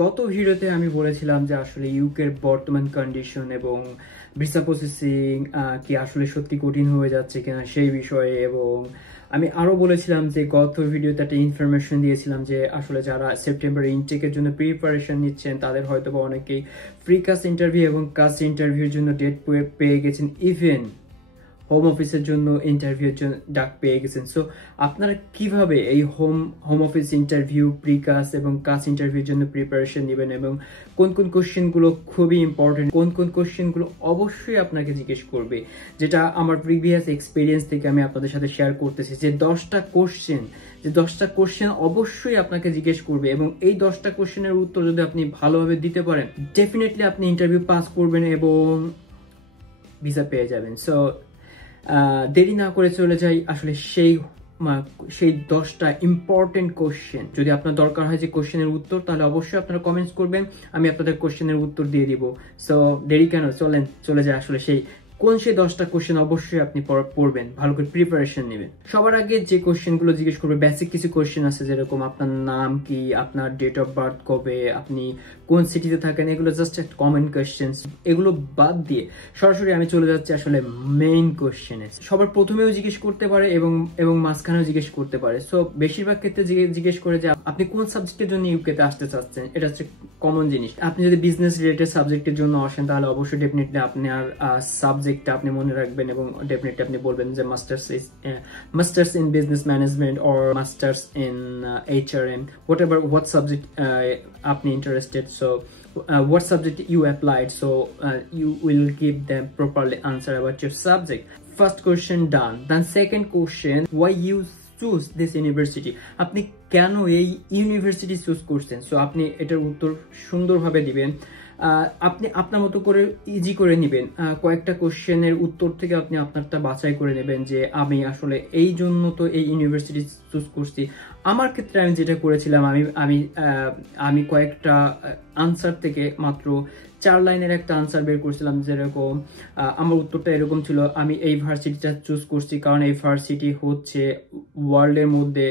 গত ভিডিওতে আমি বলেছিলাম যে আসলে ইউকের বর্তমান কন্ডিশন এবং ভিসা প্রসেসিং কি আসলে সত্যি কঠিন হয়ে যাচ্ছে কিনা সেই বিষয়ে, এবং আমি আরো বলেছিলাম যে গত ভিডিওতে একটা ইনফরমেশন দিয়েছিলাম যে আসলে যারা সেপ্টেম্বর ইনটেকের জন্য প্রিপারেশন নিচ্ছেন তাদের হয়তো বা অনেকেই ফ্রি কাস্ট ইন্টারভিউ এবং কাস্ট ইন্টারভিউর জন্য ডেট পেয়ে গেছেন, ইভেন হোম অফিসের জন্য ইন্টারভিউর জন্য ডাক পেয়ে গেছেন। সো আপনারা কিভাবে এই হোম অফিস ইন্টারভিউ, প্রি কাস্ট এবং কাস্ট ইন্টারভিউর জন্য প্রিপারেশন নেবেন এবং কোন কোন কোশ্চেনগুলো খুবই ইম্পর্টেন্ট, কোন কোন কোশ্চেনগুলো অবশ্যই আপনাকে জিজ্ঞেস করবে, যেটা আমার প্রিভিয়াস এক্সপিরিয়েন্স থেকে আমি আপনাদের সাথে শেয়ার করতেছি যে 10টা কোশ্চেন অবশ্যই আপনাকে জিজ্ঞেস করবে, এবং এই 10টা কোশ্চেনের উত্তর যদি আপনি ভালোভাবে দিতে পারেন ডেফিনেটলি আপনি ইন্টারভিউ পাস করবেন এবং ভিসা পেয়ে যাবেন। সো দেরি না করে চলে যাই আসলে সেই 10টা ইম্পর্টেন্ট কোশ্চেন। যদি আপনার দরকার হয় যে কোশ্চেনের উত্তর, তাহলে অবশ্যই আপনারা কমেন্টস করবেন, আমি আপনাদের কোশ্চেনের উত্তর দিয়ে দিব। সো দেরি কেন, চলে যায় আসলে কোন সেই 10টা কোশ্চেন অবশ্যই আপনি পড়বেন, ভালো করে প্রিপারেশন নেবেন। সবার আগে যে কোশ্চেনগুলো জিজ্ঞেস করবে, বেসিক কিছু কোশ্চেন আছে, যেরকম আপনার নাম কি, আপনার ডেট অফ বার্থ কবে, আপনি কোন সিটিতে থাকেন, এগুলো জাস্ট একটা কমন কোশ্চেন। এগুলো বাদ দিয়ে সরাসরি আমি চলে যাচ্ছি আসলে মেইন কোশ্চেনে। সবার প্রথমেও জিজ্ঞেস করতে পারে এবং মাঝখানেও জিজ্ঞেস করতে পারে। সো বেশিরভাগ ক্ষেত্রে জিজ্ঞেস করে যে আপনি কোন সাবজেক্টের জন্য ইউকেতে আসতে চাচ্ছেন, এটা হচ্ছে কমন জিনিস। আপনি যদি বিজনেস রিলেটেড সাবজেক্টের জন্য আসেন, তাহলে অবশ্যই ডেফিনেটলি আপনার সাবজেক্টটা আপনি মনে রাখবেন এবং ডেফিনেটলি আপনি বলবেন যে masters in business management or masters in HRM, what subject আপনি interested, so what subject you applied, so you will give them properly answer about your subject. First question done. Then second question, why you choose this university, আপনি কেন এই university choose করছেন। So আপনি এটার উত্তর সুন্দরভাবে দিবেন, আপনি আপনার মতো করে ইজি করে নেবেন। কয়েকটা কোশ্চেনের উত্তর থেকে আপনি আপনারটা বাছাই করে নেবেন যে আমি আসলে এই জন্য তো এই ইউনিভার্সিটি চুজ করছি। আমার ক্ষেত্রে আমি যেটা করেছিলাম, আমি কয়েকটা আনসার থেকে মাত্র 4 লাইনের একটা আনসার বের করছিলাম। যেরকম আমার উত্তরটা এরকম ছিল, আমি এই ভার্সিটিটা চুজ করছি কারণ এই ভার্সিটি হচ্ছে ওয়ার্ল্ডের মধ্যে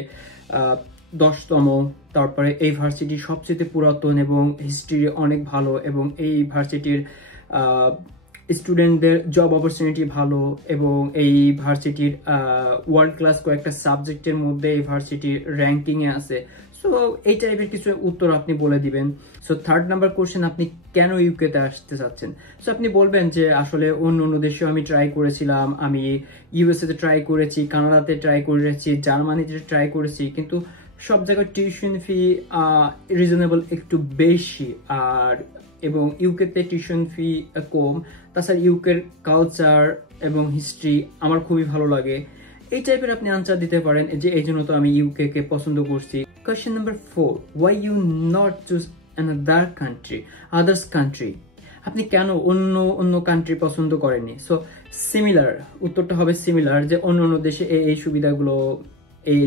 10তম, তারপরে এই ভার্সিটি সবচেয়ে পুরাতন এবং হিস্ট্রি অনেক ভালো, এবং এই ভার্সিটির স্টুডেন্টদের জব অপরচুনিটি ভালো, এবং এই ভার্সিটির ওয়ার্ল্ড ক্লাস কয়েকটা সাবজেক্টের মধ্যে এই ভার্সিটির র্যাঙ্কিংয়ে আছে। সো এই টাইপের কিছু উত্তর আপনি বলে দিবেন। সো থার্ড নাম্বার কোশ্চেন, আপনি কেন ইউকেতে আসতে চাচ্ছেন। সো আপনি বলবেন যে আসলে অন্য দেশেও আমি ট্রাই করেছিলাম, আমি USA তে ট্রাই করেছি, কানাডাতে ট্রাই করেছি, জার্মানিতে ট্রাই করেছি, কিন্তু সব জায়গায় টিউশন ফি রিজনেবল একটু বেশি, এবং ইউকেতে টিউশন ফি কম। তাছাড়া ইউকের কালচার এবং হিস্ট্রি আমার খুবই ভালো লাগে। এই টাইপের আপনি আনসার দিতে পারেন যে এই জন্য তো আমি ইউকে কে পছন্দ করছি। Question number 4, why you not choose others country, আপনি কেন অন্য কান্ট্রি পছন্দ করেননি। সো সিমিলার উত্তরটা হবে সিমিলার, যে অন্য দেশে এই সুবিধাগুলো, এই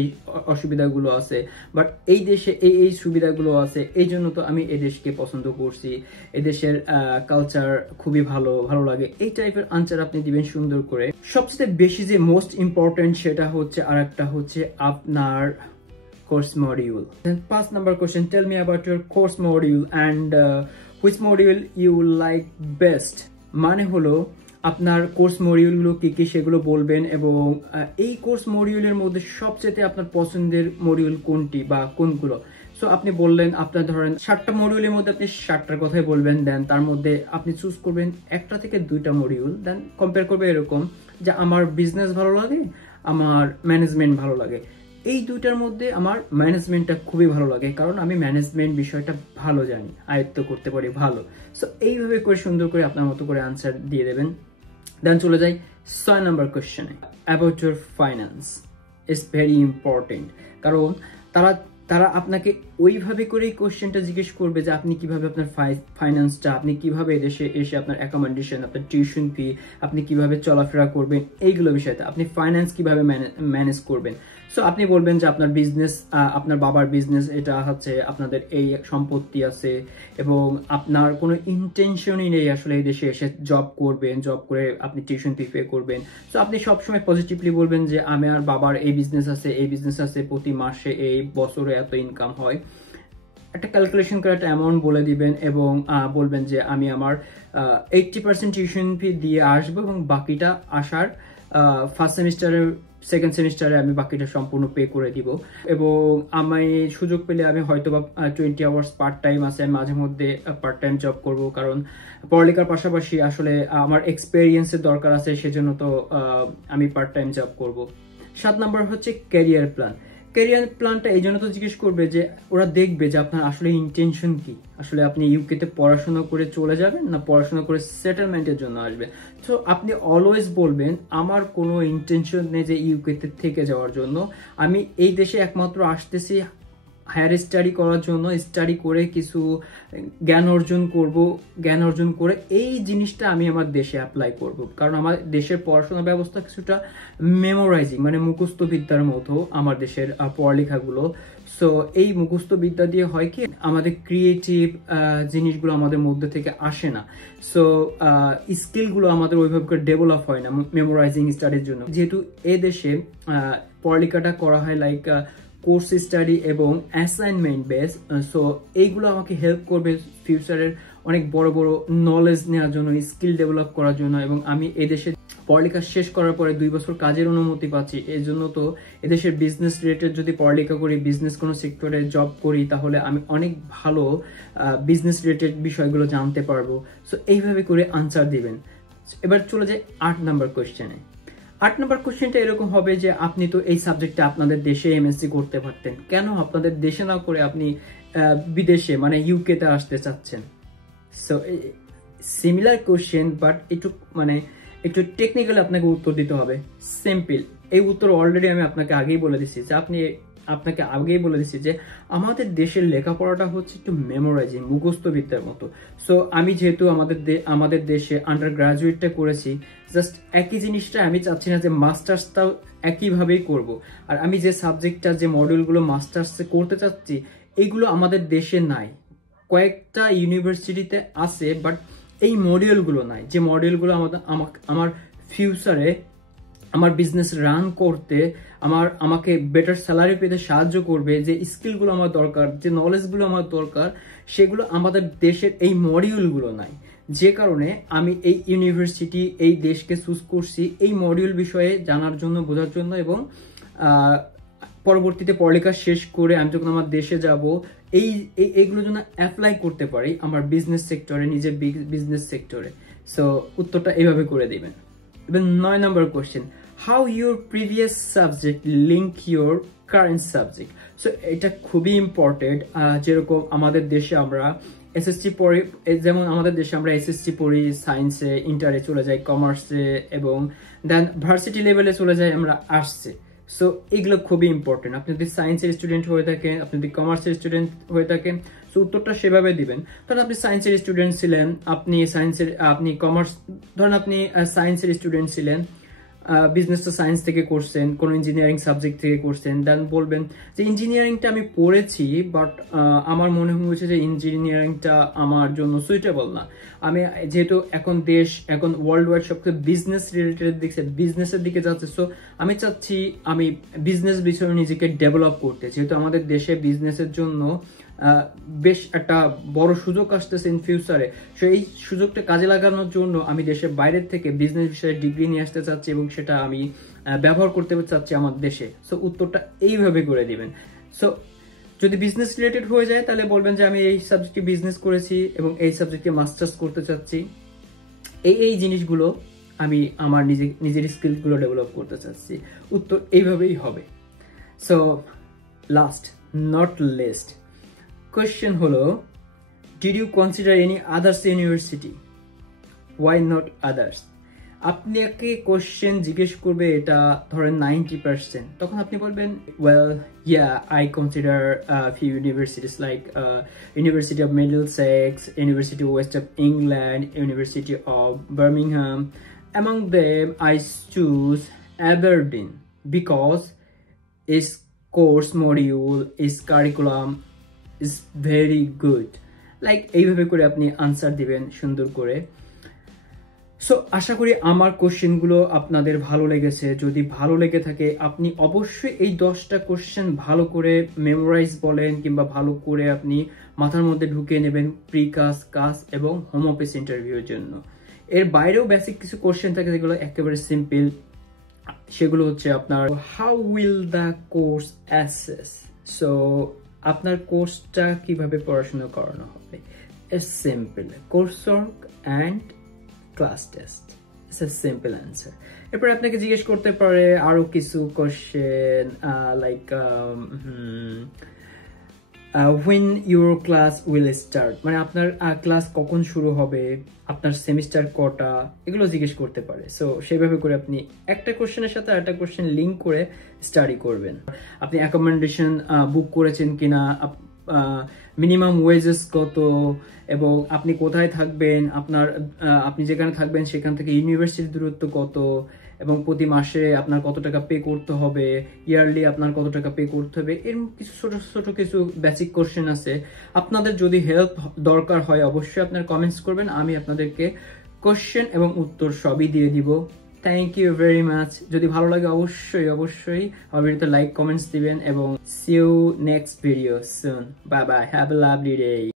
অসুবিধাগুলো আছে, বাট এই দেশে এই সুবিধাগুলো আছে, এই জন্য তো আমি এই দেশকে পছন্দ করছি, এদেশের কালচার খুবই ভালো লাগে। এই টাইপের আনসার আপনি দিবেন সুন্দর করে। সবচেয়ে বেশি যে মোস্ট ইম্পর্টেন্ট সেটা হচ্ছে আরেকটা হচ্ছে আপনার course module. 5 number question, tell me about your course module and which module you like best, মানে হলো আপনার কোর্স মডিউলগুলো কি সেগুলো বলবেন, এবং এই কোর্স মডিউলের মধ্যে সবচেয়ে আপনার পছন্দের মডিউল কোনটি বা কোনগুলো। সো আপনি বললেন, আপনার ধরেন 7টা মডিউলের মধ্যে আপনি 7টার কথাই বলবেন, দেন তার মধ্যে আপনি চুজ করবেন 1টা থেকে 2টা মডিউল, দেন কম্পেয়ার করবে এরকম যে আমার বিজনেস ভালো লাগে, আমার ম্যানেজমেন্ট ভালো লাগে, এই দুইটার মধ্যে আমার ম্যানেজমেন্টটা খুবই ভালো লাগে কারণ আমি ম্যানেজমেন্ট বিষয়টা ভালো জানি, আয়ত্ত করতে পারি ভালো। সো এইভাবে করে সুন্দর করে আপনার মতো করে আনসার দিয়ে দেবেন। দেন চলে যাই 6 নাম্বার কোশ্চেনে, about your finance is very important, কারণ তারা আপনাকে ওইভাবে করেই কোশ্চেনটা জিজ্ঞেস করবে যে আপনি কিভাবে আপনার ফাইন্যান্সটা, আপনি কিভাবে এদেশে এসে আপনার অ্যাকোমোডেশন, আপনার টিউশন ফি, আপনি কিভাবে চলাফেরা করবেন, এইগুলো বিষয়তে আপনি ফাইন্যান্স কিভাবে ম্যানেজ করবেন। সো আপনি বলবেন যে আপনার বিজনেস, আপনার বাবার বিজনেস, এটা হচ্ছে আপনাদের এই সম্পত্তি আছে এবং আপনার কোনো ইন্টেনশনই নেই আসলে এই দেশে এসে জব করবেন, জব করে আপনি টিউশন ফি পে করবেন। সো আপনি সবসময় পজিটিভলি বলবেন যে আমার বাবার এই বিজনেস আছে, প্রতি মাসে এই বছরে এত ইনকাম হয়, একটা ক্যালকুলেশন করে একটা অ্যামাউন্ট বলে দিবেন এবং বলবেন যে আমি আমার 80% টিউশন ফি দিয়ে আসবো এবং বাকিটা আসার ফার্স্ট সেমিস্টারের সেকেন্ড সেমিস্টারে আমি বাকিটা সম্পূর্ণ পে করে দিব। এবং আমি সুযোগ পেলে আমি হয়তো বা 20 আওয়ার্স পার্ট টাইম আছে, আমি মাঝে মধ্যে পার্ট টাইম জব করব, কারণ পড়ালেখার পাশাপাশি আসলে আমার এক্সপেরিয়েন্সের দরকার আছে, সেজন্য তো আমি পার্ট টাইম জব করব। 7 নম্বর হচ্ছে ক্যারিয়ার প্ল্যান। ক্যারিয়ার প্ল্যানটা এই জন্য তো জিজ্ঞেস করবে যে ওরা দেখবে যে আপনার আসলে ইন্টেনশন কি, আসলে আপনি ইউকেতে পড়াশোনা করে চলে যাবেন না পড়াশোনা করে সেটেলমেন্টের জন্য আসবেন। তো আপনি অলওয়েজ বলবেন আমার কোনো ইন্টেনশন নেই যে ইউকেতে থেকে যাওয়ার জন্য, আমি এই দেশে একমাত্র আসতেছি হায়ার স্টাডি করার জন্য, স্টাডি করে কিছু জ্ঞান অর্জন করব, জ্ঞান অর্জন করে এই জিনিসটা আমি আমার দেশে অ্যাপ্লাই করব। কারণ আমার দেশের পড়াশোনা ব্যবস্থা কিছুটা মেমোরাইজিং, মানে মুখস্থ বিদ্যার মতো আমার দেশের পড়ালেখাগুলো। সো এই মুখস্থ বিদ্যা দিয়ে হয় কি আমাদের ক্রিয়েটিভ জিনিসগুলো আমাদের মধ্যে থেকে আসে না। সো স্কিলগুলো আমাদের ওইভাবে করে ডেভেলপ হয় না মেমোরাইজিং স্টাডির জন্য। যেহেতু এ দেশে পড়ালেখাটা করা হয় লাইক কোর্স স্টাডি এবং অ্যাসাইনমেন্ট বেস, সো এইগুলো আমাকে হেল্প করবে ফিউচারের অনেক বড় বড় নলেজ নেওয়ার জন্য, স্কিল ডেভেলপ করার জন্য। এবং আমি এদেশে পড়ালেখা শেষ করার পরে 2 বছর কাজের অনুমতি পাচ্ছি, এই জন্য তো এদেশের বিজনেস রিলেটেড যদি পড়ালেখা করি, বিজনেস কোনো সেক্টরে জব করি, তাহলে আমি অনেক ভালো বিজনেস রিলেটেড বিষয়গুলো জানতে পারবো। সো এইভাবে করে আনসার দিবেন। এবার চলে যাই 8 নাম্বার কোয়েশ্চেনে। 8 নম্বর কোশ্চেনটা এরকম হবে যে আপনি তো এই সাবজেক্টে আপনাদের দেশে এমএসসি করতে পারতেন, কেন আপনাদের দেশে না করে আপনি বিদেশে মানে ইউকেতে আসতে চাচ্ছেন? সো সিমিলার কোশ্চেন, বাট একটু টেকনিক্যালি আপনাকে উত্তর দিতে হবে। সিম্পল, এই উত্তর অলরেডি আমি আপনাকে আগেই বলে দিচ্ছি যে আমাদের দেশের লেখাপড়াটা হচ্ছে একটু মেমোরাইজিং, মুখস্থ বিদ্যার মতো। সো আমি যেহেতু আমাদের দেশে আন্ডার গ্রাজুয়েটটা করেছি, জাস্ট একই জিনিসটা আমি চাচ্ছি না যে মাস্টার্সটাও একইভাবেই করব। আর আমি যে সাবজেক্টটা যে মডিউলগুলো মাস্টার্সে করতে চাচ্ছি এইগুলো আমাদের দেশে নাই, কয়েকটা ইউনিভার্সিটিতে আছে, বাট এই মডিউলগুলো নাই, যে মডিউলগুলো আমার ফিউচারে আমার বিজনেস রান করতে আমাকে বেটার স্যালারি পেতে সাহায্য করবে, যে স্কিলগুলো আমার দরকার, যে নলেজগুলো আমার দরকার, সেগুলো আমাদের দেশের এই মডিউলগুলো নাই। যে কারণে আমি এই ইউনিভার্সিটি, এই দেশকে চুজ করছি এই মডিউল বিষয়ে জানার জন্য, বোঝার জন্য, এবং পরবর্তীতে পড়ালেখা শেষ করে আমি যখন আমার দেশে যাব এইগুলো যেন অ্যাপ্লাই করতে পারি আমার বিজনেস সেক্টরে, নিজের বিজনেস সেক্টরে। সো উত্তরটা এইভাবে করে দিবেন। এবার 9 number question, how your previous subject link your current subject. So এটা খুবই ইম্পর্টেন্ট। যেরকম আমাদের দেশে আমরা এসএসসি পড়ি, যেমন আমাদের দেশে আমরা এসএসসি পড়ি সায়েন্সে, ইন্টারে চলে যাই কমার্সে, এবং দেন ভার্সিটি লেভেলে চলে যাই আমরা আর্টসে। সো এগুলো খুবই ইম্পর্টেন্ট। আপনি যদি সায়েন্সের স্টুডেন্ট হয়ে থাকেন, আপনি যদি কমার্সের স্টুডেন্ট হয়ে থাকেন, সো উত্তরটা সেভাবে দিবেন। ধরেন আপনি সায়েন্সের স্টুডেন্ট ছিলেন, আপনি সায়েন্সের স্টুডেন্ট ছিলেন, বিজনেসটা সায়েন্স থেকে করছেন, কোনো ইঞ্জিনিয়ারিং সাবজেক্ট থেকে করছেন, দেন বলবেন যে ইঞ্জিনিয়ারিংটা আমি পড়েছি, বাট আমার মনে হয়েছে যে ইঞ্জিনিয়ারিংটা আমার জন্য সুইটেবল না। আমি যেহেতু এখন ওয়ার্ল্ড ওয়াইড সবকিছু বিজনেস রিলেটেড দিকে, বিজনেসের দিকে যাচ্ছে, সো আমি চাচ্ছি আমি বিজনেস বিষয়ে নিজেকে ডেভেলপ করতে, যেহেতু আমাদের দেশে বিজনেসের জন্য বেশ একটা বড় সুযোগ আসতেছে ইন ফিউচারে। সো এই সুযোগটা কাজে লাগানোর জন্য আমি দেশের বাইরের থেকে বিজনেস বিষয়ে ডিগ্রি নিয়ে আসতে চাচ্ছি এবং সেটা আমি ব্যবহার করতে চাচ্ছি আমার দেশে। সো উত্তরটা এইভাবে করে দিবেন। সো যদি বিজনেস রিলেটেড হয়ে যায় তাহলে বলবেন যে আমি এই সাবজেক্টে বিজনেস করেছি এবং এই সাবজেক্টে মাস্টার্স করতে চাচ্ছি, এই জিনিসগুলো আমি আমার নিজের স্কিলগুলো ডেভেলপ করতে চাচ্ছি। উত্তর এইভাবেই হবে। So last not least question হলো, did you consider any others university, why not others? আপনাকে কোয়েশ্চেন জিজ্ঞেস করবে এটা ধরেন 90%, তখন আপনি বলবেন well yeah I consider few universities like university of Middlesex, university of west of England, university of Birmingham. Among them I choose Aberdeen because its course module, its curriculum is very good. Like এইভাবে করে আপনি answer দিবেন সুন্দর করে। So আশা করি আমার কোশ্চেনগুলো আপনাদের ভালো লেগেছে। যদি ভালো লেগে থাকে আপনি অবশ্যই এই 10টা কোশ্চেন ভালো করে মেমোরাইজ বলেন কিংবা ভালো করে আপনি মাথার মধ্যে ঢুকিয়ে নেবেন প্রিকাস, কাস এবং হোম অফিস ইন্টারভিউর জন্য। এর বাইরেও বেসিক কিছু কোশ্চেন থাকে যেগুলো একেবারে সিম্পল। সেগুলো হচ্ছে আপনার how will the course assess, so আপনার কোর্সটা কিভাবে পড়াশোনা করানো হবে। It's simple, coursework and class test, it's a simple answer. এরপর আপনাকে জিজ্ঞেস করতে পারে আরো কিছু question like when your class will start, মানে আপনার ক্লাস কখন শুরু হবে, আপনার সেমিস্টার কটা, এগুলো জিজ্ঞেস করতে পারে। সো সেইভাবে করে আপনি একটা কোশ্চেনের সাথে আরেকটা কোশ্চেন লিঙ্ক করে স্টাডি করবেন। আপনি অ্যাকোমোডেশন বুক করেছেন কিনা, মিনিমাম ওয়েজেস কত, এবং আপনি কোথায় থাকবেন, আপনি যেখানে থাকবেন সেখান থেকে ইউনিভার্সিটির দূরত্ব কত, এবং প্রতি মাসে আপনার কত টাকা পে করতে হবে, ইয়ারলি আপনার কত টাকা পে করতে হবে, এরকম কিছু ছোট ছোট কিছু বেসিক কোশ্চেন আছে। আপনাদের যদি হেল্প দরকার হয় অবশ্যই আপনার কমেন্টস করবেন, আমি আপনাদেরকে কোশ্চেন এবং উত্তর সবই দিয়ে দিব। Thank you very much. যদি ভালো লাগে অবশ্যই আমার ভিডিওতে লাইক কমেন্টস দিবেন, এবং see you next video soon. Bye bye, have a lovely day.